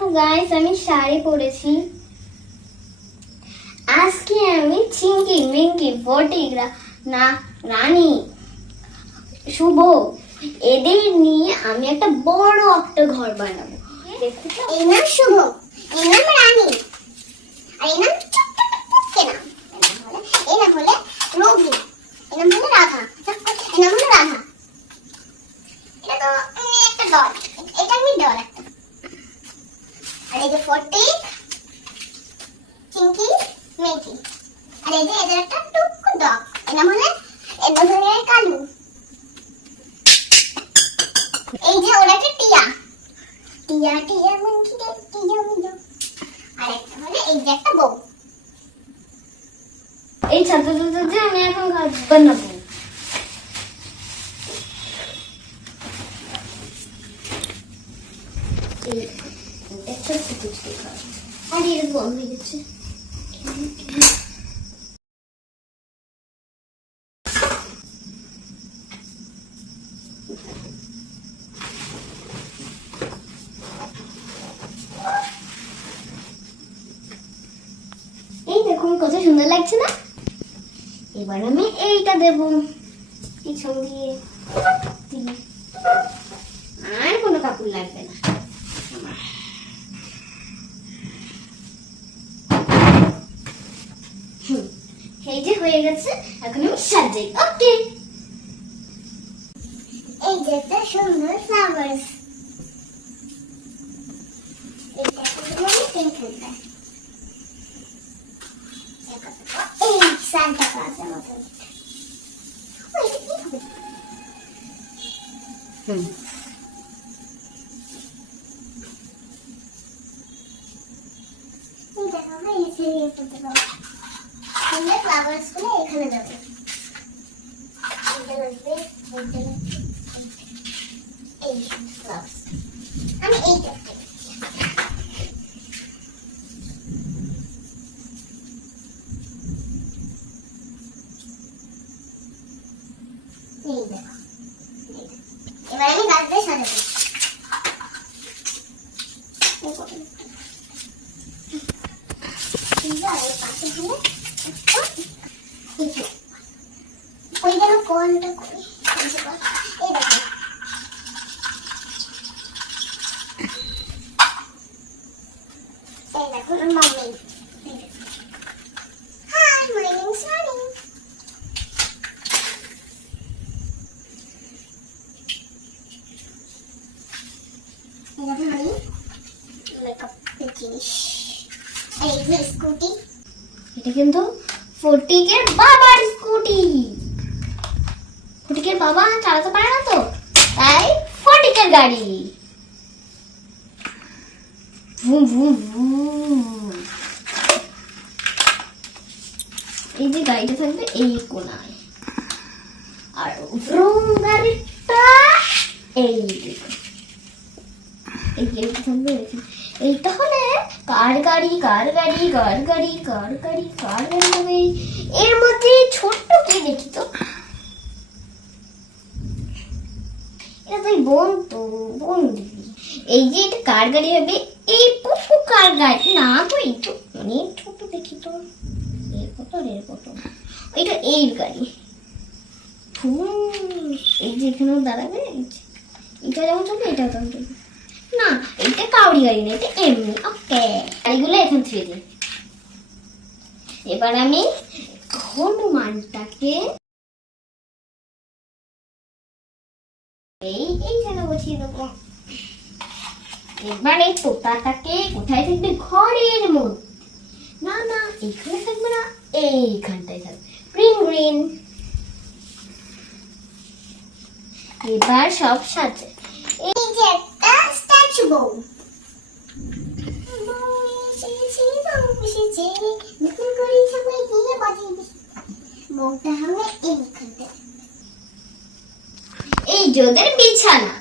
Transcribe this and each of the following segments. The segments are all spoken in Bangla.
দেখো গাইস, আমি শাড়ি পরেছি। আজকে আমি চিঙ্কি, মিঙ্কি, ফটিক, না রানী, শুভ, এদের নিয়ে আমি একটা বড় একটা ঘর বানাবো। এই নাম শুভ, এই নাম রানী, আর এই নাম ছোট্ট টুকটুকে নাম। এই নাম হলে রবি, এই নাম হলে রাধা, এই নাম হলে রাধা। এটা তো একটা ডল, এটা আমি ডল একটা। আর এই যে ফটিক, চিঙ্কি, মেকি, আর এই যে এদের একটা টুকু ডগ, এই নাম হলে কালু। এই যে ওরা একটা টিয়া, টিয়া টিয়া মঙ্কি টিয়া মিজো। আর একটা হলে এই যে একটা বউ। এই ছাত্রছাত্রীদের আমি এখন ঘর বানাবো। একটা ছোট ঘর, আর এর বন্ধ হয়ে গেছে। এই দেখুন কত সুন্দর লাগছে না? এবার আমি এইটা দেব পিছন দিয়ে, আর কোনো কাপড় লাগবে না। এই যে হয়ে গেছে, এখন আমি সাজাই। ওকে, এই যে একটা সুন্দর ফ্লাওয়ার্স, এটা আমি পিঙ্ক করব। এই সান্তা ক্লজের মতো। ওই এটা কি হবে? এই দেখো ভাই, এই সেরিয়ে করতে পারো। সুন্দর ফ্লাওয়ার্স গুলো এখানে যাবে। এই ফ্লাওয়ার্স আমি এইটা এই দেখো। এবার আমি গাছ দিয়ে সাজাবো। ওই যেন কোনটা করি, এই দেখো। এই দেখো mummy. Hi, my name is Rani. এই দেখো আমি মেকআপ জিনিস। এই যে স্কুটি, এটা কিন্তু ফটিকের বাবার স্কুটি। ফটিকের বাবা চালাতে পারে না, তো তাই ফটিকের গাড়ি। ভুম ভুম ভুম। এই যে গাড়িটা থাকবে এই কোনায়, আর ভ্রুম গাড়িটা এই দিকে। এই গাড়িটা থাকবে এখানে। এইটা হলে কার গাড়ি, কার গাড়ি, কার গাড়ি, কার গাড়ি, কার গাড়ি হবে। এর মধ্যে ছোট্ট কি দেখি তো, এটা তুই বোন তো, বোন দিবি। এই যে এটা কার গাড়ি হবে, এই পুকু কার গাড়ি না তো, এই তো অনেক ছোট দেখি তো, এর কত এর কত। এটা এই গাড়ি। এই যে এখানেও দাঁড়াবে, এটা যেমন চলবে এটাও তেমন চলবে না। এটা কাউরি গাড়ি না, এটা এমনি। ওকে, গাড়িগুলো এখান থেকে দিই। এবার আমি হনুমানটাকে এইখানে বসিয়ে দেবো। এবার এই তোতাটাকে কোথায় থাকবে? ঘরের মধ্যে। না না, এইখানে থাকবে না, এইখানটায় থাকবে, গ্রিন গ্রিন। এবার সব সাজে। এই যে একটা স্ট্যাচু বউ। বউটা হবে এইখানটা। এই যোদের বিছানা।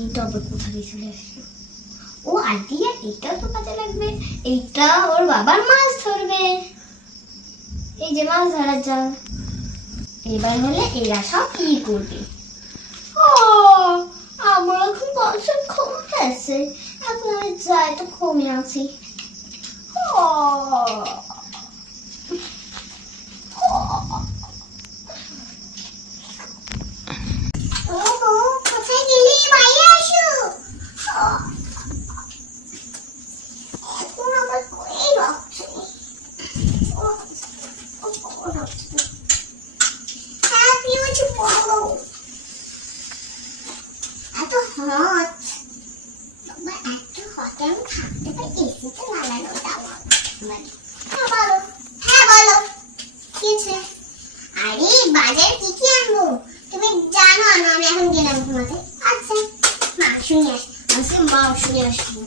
এইটা আবার কোথা দিয়ে চলে আসলো? ও আইডিয়া, এটাও তো কাজে লাগবে। এইটা ওর বাবার মাছ ধরবে। এই যে মাছ ধরার জাল। এবার হলে এরা সব কি করবে? ও আমার এখন পয়সার ক্ষমতা আছে, এখন আমি যাই তো কমে আছি। কোথায় গেলি? বাইরে আসো। এখন আবার কই রাখছে? হ্যাঁ কি হয়েছে বলো? এত হট, বাবা এত হটে আমি থাকতে পারি? এসিতে লাগানো আমার। হ্যাঁ বলো, হ্যাঁ বলো কি হয়েছে? আরে বাজারে কি কি আনবো তুমি জানো না, আমি এখন গেলাম ঘুমাতে। আচ্ছা মাংস নিয়ে আস, আজকে মাংস নিয়ে আসবো।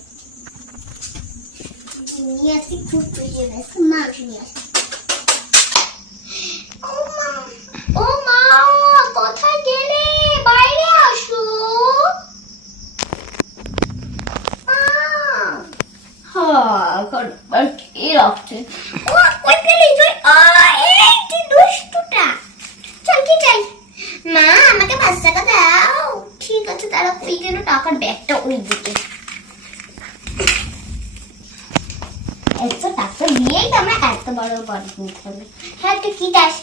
নিয়ে আসি খুব তৈরি হয়েছে, মাংস নিয়ে আসবো। ও মা, কোথায় গেলে? বাইরে আসো। কি রাখছে? চল কি চাই? মা আমাকে 5 টাকা দাও। ঠিক আছে তারা ওই গেল, টাকার ব্যাগটা ওই দিকে। এত টাকা দিয়েই তো আমরা এত বড় বাড়ি কিনতে হবে। হ্যাঁ তুই কি চাস?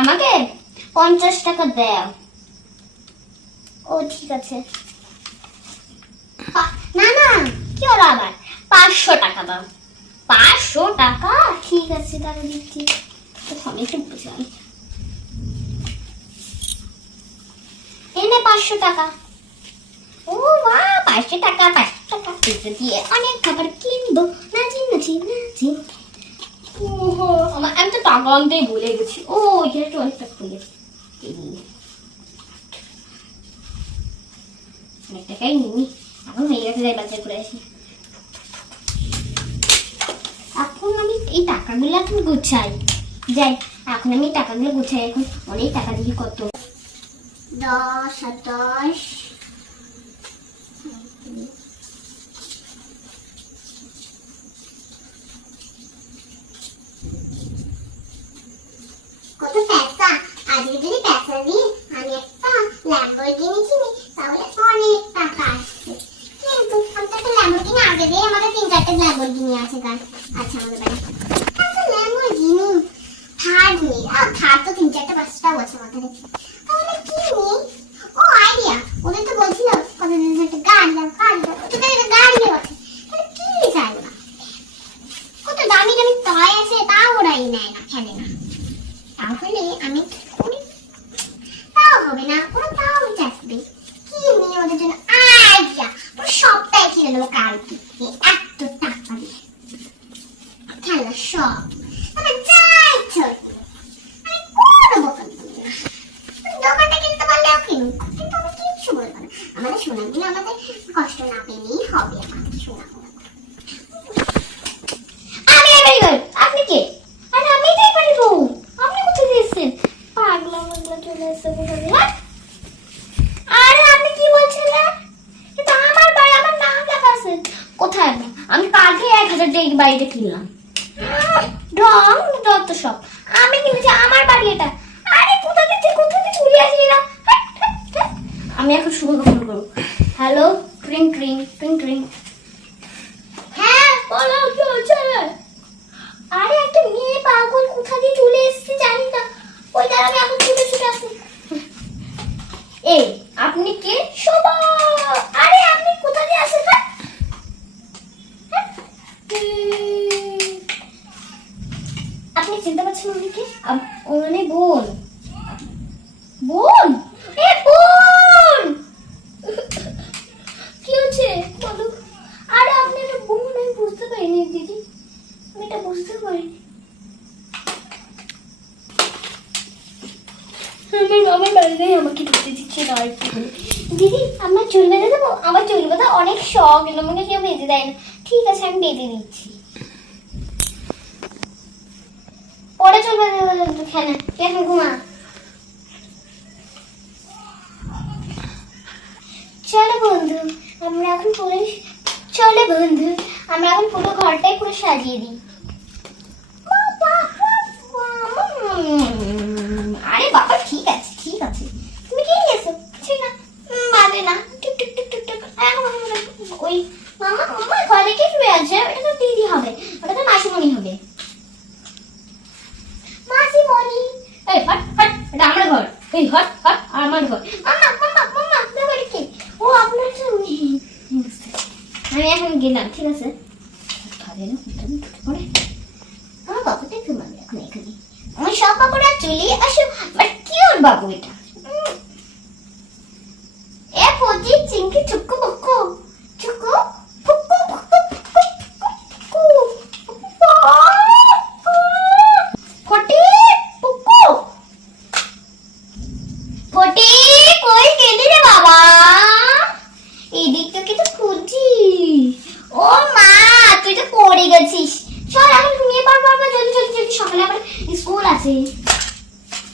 আমাকে 50 টাকা দাও। ও ঠিক আছে। না না কি হলো আবার? 500 টাকা দাও। 500 টাকা? ঠিক আছে তাহলে দিচ্ছি। আমি একটু বুঝলাম। এনে 500 টাকা। ও মা 500 টাকা, 500 টাকা এটা দিয়ে অনেক খাবার কিনবো। নাচি নাচি নাচি। ওহো আমি তো টাকা আনতেই ভুলে গেছি। ও এখানে একটু অনেক টাকা পড়ে গেছে। অনেক টাকাই নিই, এখন হয়ে গেছে, যাই বাজার করে আসি। এখন আমি এই টাকাগুলো এখন গুছাই। যাই এখন আমি টাকাগুলো গুছাই। এখন অনেক টাকা দিয়ে কত 10 আর 10 কত পয়সা? আজকে যদি পয়সা দিই আমি একটা ল্যাম্বরগিনি কিনি তাহলে অনেক টাকা আসবে। কিন্তু আমি তো একটা ল্যাম্বরগিনি আগে দিয়ে আমাদের 3-4টা ল্যাম্বরগিনি আছে গান। আচ্ছা আমাদের বাড়ি একটা ল্যাম্বরগিনি থার নেই, আর থার তো 3-4টা 5টাও আছে মাথায়। তাহলে কি নেই? ও আইডিয়া, ওদের তো বলছিল কত দিন একটা গাড়ি দাও, গাড়ি দাও, তোদের একটা গাড়ি দেওয়া আছে। তাহলে কি চাই না? কত দামি দামি টয় আছে, তাও ওরাই নেয় না, খেলে না। তাহলে আমি কি করি? তাও হবে না, ওরা তাও চাইবে। কি নিয়ে ওদের জন্য আইডিয়া, পুরো সবটাই কিনে দেবো কালকে এত টাকা দিয়ে। খেলা সব তবে যাই চল, আমি কোনো বোকা দিব না। দোকানটা কিনতে পারলেও কিনুক, কিন্তু আমি কিচ্ছু বলবো না। আমাদের সোনাগুলো আমাদের কষ্ট না পেলেই হবে। আমাদের সোনাগুলো আমি এবারে গেল। আপনি কে? আরে আমি তো এবারে গো। আপনি কোথায় গেছেন? পাগলা পাগলা চলে এসে বসে। আরে আপনি কি বলছেন? এটা আমার বাড়ি, আমার নাম লেখা আছে। কোথায়? আমি কালকে 1000 টাকা বাড়িটা কিনলাম। ঢং যত সব আমি কিনেছি, আমার বাড়ি এটা। আরে কোথা থেকে চলে আসলি না? আমি এখন শুভ ফোন করবো। হ্যালো, ট্রিং ট্রিং ট্রিং ট্রিং। হ্যাঁ বলো কি হচ্ছে? আরে একটা মেয়ে পাগল কোথা দিয়ে চলে এসেছে জানি না, ওই দাঁড়াবে এখন ছুটে ছুটে আসে। এই আপনি কে? শোভা। আরে আপনি কোথা দিয়ে আসেন? আপনি চিনতে পারছেন উনি কে? উনি বোন। বোন? এ বোন কি হচ্ছে বলো? আরে আপনি একটা বোন, আমি বুঝতে পারিনি দিদি, আমি এটা বুঝতে পারিনি। আমার বাড়িতে আমাকে ঢুকতে দিচ্ছে না একটু। দিদি আমার চুল বেঁধে দেবো? আমার চুল বাঁধা অনেক শখ, আমাকে কেউ বেঁধে দেয় না। ঠিক আছে আমি বেঁধে দিচ্ছি। পরে চুল বেঁধে দেবো, খেলা এখন ঘুমা। চলো বন্ধু আমরা এখন পুরো, চলো বন্ধু আমরা এখন পুরো ঘরটাই পুরো সাজিয়ে দিই। আরে বাবা ঠিক আছে ঠিক আছে, তুমি কি নিয়েছো? কিছুই না, মানে না, টুক টুক টুক টুক টুক। ওই মামা মামা ঘরে কে শুয়ে আছে? এটা তো দিদি হবে, ওটা তো মাসিমণি হবে। মাসিমণি এই হট হট, এটা আমার ঘর। এই হট হট, আমার ঘর। মামা মামা মামা দেখো এটা কি? ও আপনার তো আমি এখন গেলাম, ঠিক আছে? খাবে না পরে আমার বাবাটা একটু মানে এখন এখানে আমার সব বাবুরা চলে আসো। বাট কি ওর বাবু এটা? এ পচি চিংকি চুক্কু বক্কু চুক্কু ফুক্কু ফুক্কু ফুক্কু ফুক্কু ফটি ফুক্কু ফটি কই গেলি রে বাবা? এদিক থেকে তো খুঁজি। ও মা তুই তো পড়ে গেছিস। চল এখন ঘুমিয়ে পড়বো, জলদি জলদি জলদি, সকালে আবার স্কুল আছে।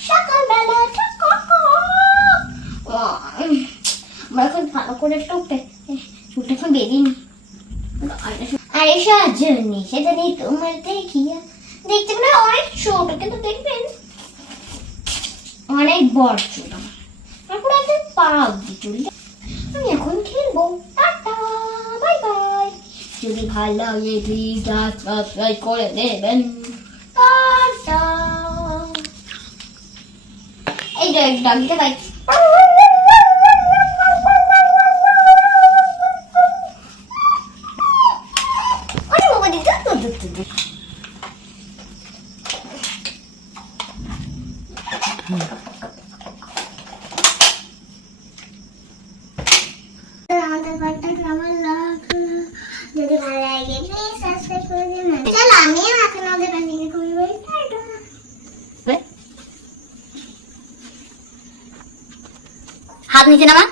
সকালবেলা আমরা এখন ভালো করে চুলটা এখন বেরিয়ে নি। আরে সাজনি সেজনি তোমার দেখিয়া, দেখতে না অনেক ছোট কিন্তু দেখবেন অনেক বড় চুল আমার। তারপর একটা পা অব্দি চুল। আমি এখন খেলবো, টাটা বাই বাই। যদি ভালো লাগে প্লিজ সাবস্ক্রাইব করে দেবেন, টাটা। এই ডগিটা বাই। আরে বাবা দিদি আমাদের ঘরটা কেমন লাগলো? যদি ভালো লাগে প্লিজ সাবস্ক্রাইব করে দিন। চল আমিও এখন ওদের কাছে গিয়ে ঘুমিয়ে পড়ি। হাত নিচে নামা।